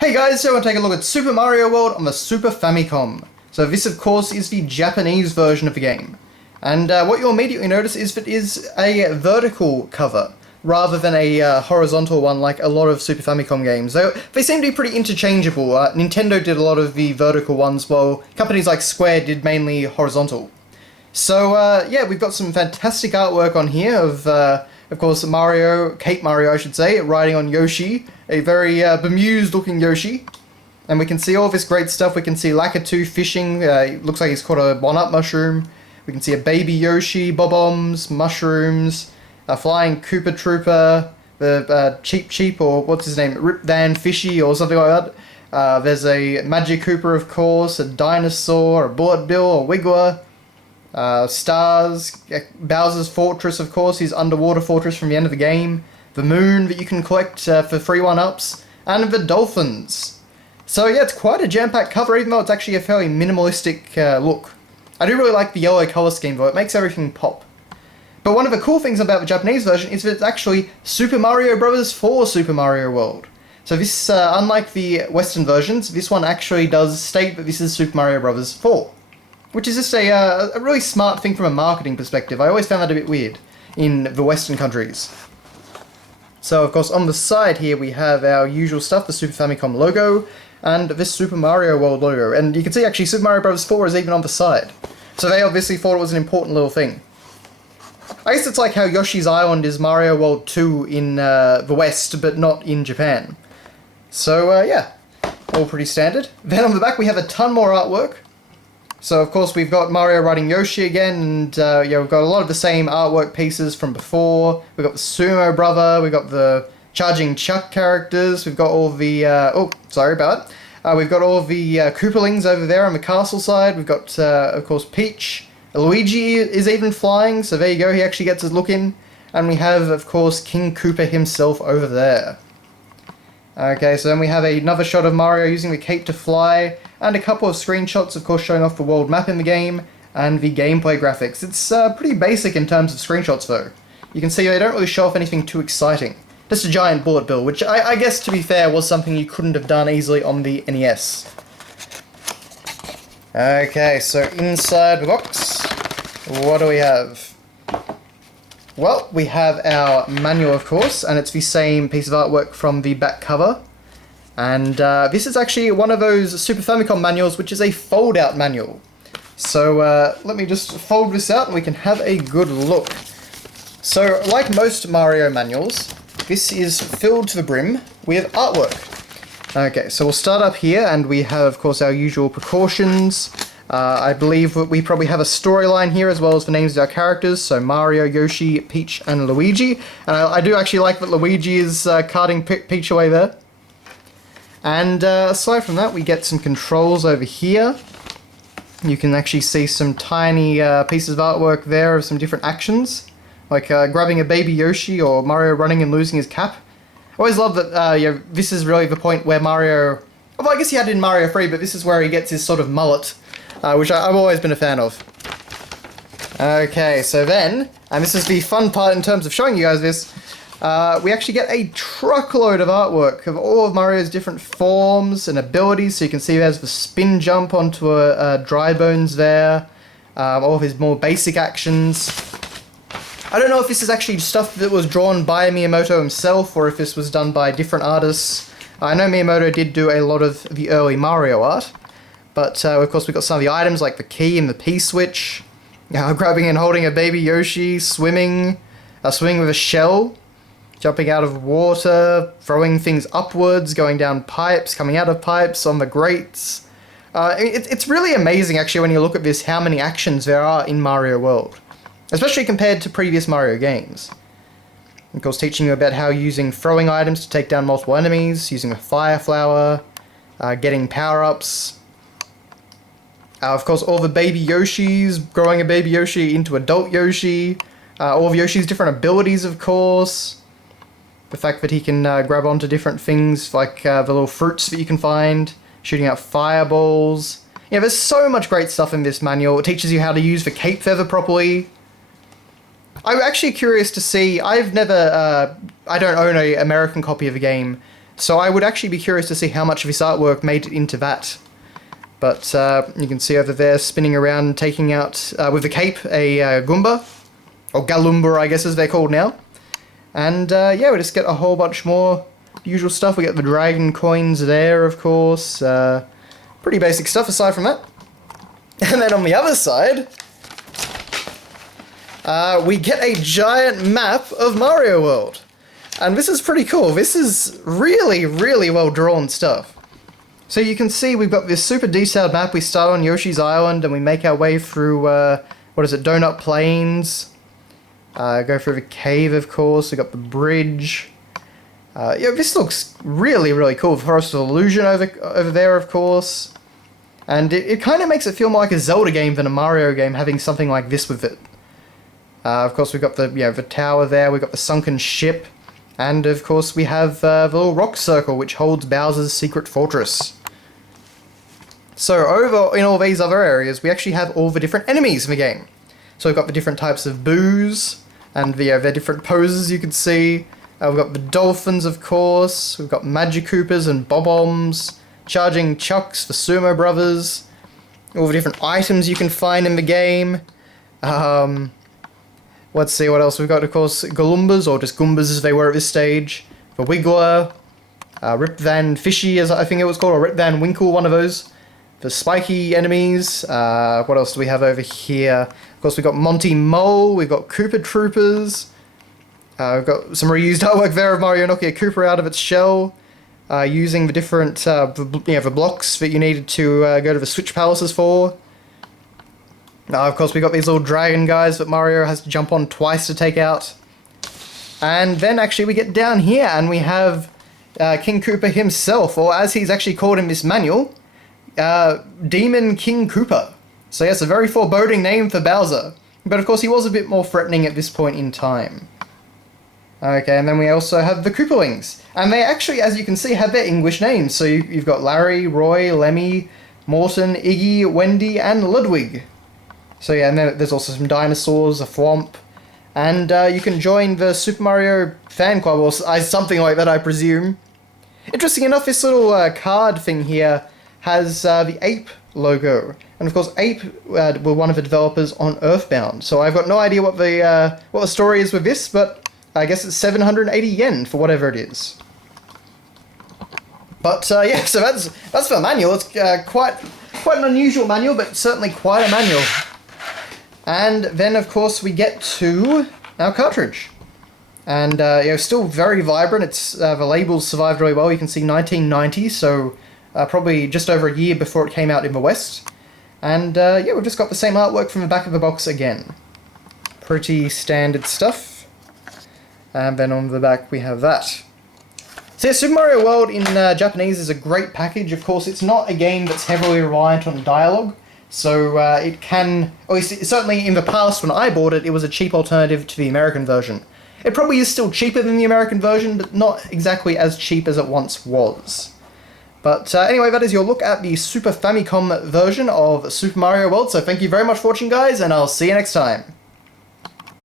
Hey guys, so we're going to take a look at Super Mario World on the Super Famicom. So this of course is the Japanese version of the game. And what you'll immediately notice is that it is a vertical cover, rather than a horizontal one like a lot of Super Famicom games. They seem to be pretty interchangeable. Nintendo did a lot of the vertical ones, while companies like Square did mainly horizontal. So yeah, we've got some fantastic artwork on here of course, Mario, Cape Mario I should say, riding on Yoshi, a very bemused looking Yoshi. And we can see all this great stuff. We can see Lakitu fishing, looks like he's caught a one-up mushroom. We can see a baby Yoshi, bob-ombs, mushrooms, a flying Koopa Trooper, the Cheep Cheep, or what's his name, Rip Van Fishy, or something like that. There's a Magic Koopa, of course, a dinosaur, a Bullet Bill, a Wiggler. Stars, Bowser's Fortress, of course, his underwater fortress from the end of the game, the moon that you can collect for free one-ups, and the dolphins. So yeah, it's quite a jam-packed cover, even though it's actually a fairly minimalistic look. I do really like the yellow colour scheme though, it makes everything pop. But one of the cool things about the Japanese version is that it's actually Super Mario Bros. For Super Mario World. So this, unlike the Western versions, this one actually does state that this is Super Mario Bros. 4. Which is just a really smart thing from a marketing perspective. I always found that a bit weird in the Western countries. So, of course, on the side here we have our usual stuff, the Super Famicom logo, and this Super Mario World logo. And you can see, actually, Super Mario Bros. 4 is even on the side. So they obviously thought it was an important little thing. I guess it's like how Yoshi's Island is Mario World 2 in the West, but not in Japan. So, yeah, all pretty standard. Then on the back we have a ton more artwork. So of course we've got Mario riding Yoshi again, and yeah, we've got a lot of the same artwork pieces from before. We've got the Sumo Brother, we've got the Charging Chuck characters, we've got all the, oh, sorry about it. We've got all the Koopalings over there on the castle side. We've got, of course, Peach. Luigi is even flying, so there you go, he actually gets his look in. And we have, of course, King Koopa himself over there. Okay, so then we have another shot of Mario using the cape to fly, and a couple of screenshots, of course, showing off the world map in the game, and the gameplay graphics. It's pretty basic in terms of screenshots, though. You can see they don't really show off anything too exciting. Just a giant bullet bill, which I guess, to be fair, was something you couldn't have done easily on the NES. Okay, so inside the box, what do we have? Well, we have our manual, of course, and it's the same piece of artwork from the back cover. And this is actually one of those Super Famicom manuals, which is a fold-out manual. So let me just fold this out and we can have a good look. So, like most Mario manuals, this is filled to the brim with artwork. Okay, so we'll start up here, and we have, of course, our usual precautions. I believe we probably have a storyline here, as well as the names of our characters, so Mario, Yoshi, Peach, and Luigi. And I do actually like that Luigi is carting Peach away there. And aside from that, we get some controls over here. You can actually see some tiny pieces of artwork there of some different actions, like grabbing a baby Yoshi or Mario running and losing his cap. I always love that you know, this is really the point where Mario... Well, I guess he had it in Mario 3, but this is where he gets his sort of mullet, which I've always been a fan of. Okay, so then, and this is the fun part in terms of showing you guys this, we actually get a truckload of artwork of all of Mario's different forms and abilities. So you can see there's the spin jump onto a dry bones there, all of his more basic actions. I don't know if this is actually stuff that was drawn by Miyamoto himself, or if this was done by different artists. I know Miyamoto did do a lot of the early Mario art, but of course we've got some of the items like the key and the P-switch, grabbing and holding a baby Yoshi, swimming with a shell, jumping out of water, throwing things upwards, going down pipes, coming out of pipes, on the grates. It's really amazing, actually, when you look at this, how many actions there are in Mario World, especially compared to previous Mario games. Of course, teaching you about how using throwing items to take down multiple enemies, using a fire flower, getting power-ups. Of course, all the baby Yoshis, growing a baby Yoshi into adult Yoshi, all of Yoshi's different abilities, of course. The fact that he can grab onto different things, like the little fruits that you can find, shooting out fireballs. Yeah, there's so much great stuff in this manual. It teaches you how to use the cape feather properly. I'm actually curious to see, I've never, I don't own an American copy of the game, So I would actually be curious to see how much of his artwork made it into that. But you can see over there spinning around, taking out, with a cape, a Goomba. Or Galumba, I guess as they're called now. And yeah, we just get a whole bunch more usual stuff. We get the dragon coins there, of course. Pretty basic stuff aside from that. And then on the other side, we get a giant map of Mario World. And this is pretty cool. This is really, really well drawn stuff. So you can see we've got this super detailed map. We start on Yoshi's Island and we make our way through, what is it, Donut Plains. Go through the cave, of course. We've got the bridge. Yeah, this looks really, really cool. Forest of Illusion over there, of course. And it kind of makes it feel more like a Zelda game than a Mario game, having something like this with it. Of course, we've got the tower there. We've got the sunken ship. And, of course, we have the little rock circle, which holds Bowser's secret fortress. So, over in all these other areas, we actually have all the different enemies in the game. So we've got the different types of boos, and their different poses you can see. We've got the dolphins, of course. We've got Magikoopas and Bob-ombs, charging chucks for Sumo Brothers. All the different items you can find in the game. Let's see what else we've got, of course. Galumbas, or just Goombas as they were at this stage. The Wiggler. Rip Van Fishy, as I think it was called, or Rip Van Winkle, one of those. The spiky enemies. What else do we have over here? Of course, we've got Monty Mole, we've got Koopa Troopers. We've got some reused artwork there of Mario knocking a Koopa out of its shell. Using the different the blocks that you needed to go to the Switch Palaces for. Of course, we've got these little dragon guys that Mario has to jump on twice to take out. And then actually we get down here and we have King Koopa himself, or as he's actually called in this manual, Demon King Koopa. So yes, a very foreboding name for Bowser. But of course he was a bit more threatening at this point in time. Okay, and then we also have the Koopalings. And they actually, as you can see, have their English names. So you've got Larry, Roy, Lemmy, Morton, Iggy, Wendy, and Ludwig. So yeah, and then there's also some dinosaurs, a Thwomp. And you can join the Super Mario fan club, or something like that, I presume. Interesting enough, this little card thing here has the Ape logo. And of course, Ape were one of the developers on Earthbound. So I've got no idea what the story is with this, but I guess it's 780 yen for whatever it is. But yeah, so that's the manual. It's quite an unusual manual, but certainly quite a manual. And then, of course, we get to our cartridge. And, still very vibrant. It's the labels survived really well. You can see 1990, so probably just over a year before it came out in the West. And, yeah, we've just got the same artwork from the back of the box again. Pretty standard stuff. And then on the back we have that. So yeah, Super Mario World in Japanese is a great package. Of course, it's not a game that's heavily reliant on dialogue. So it can, or certainly in the past when I bought it, it was a cheap alternative to the American version. It probably is still cheaper than the American version, but not exactly as cheap as it once was. But anyway, that is your look at the Super Famicom version of Super Mario World. So thank you very much for watching, guys, and I'll see you next time.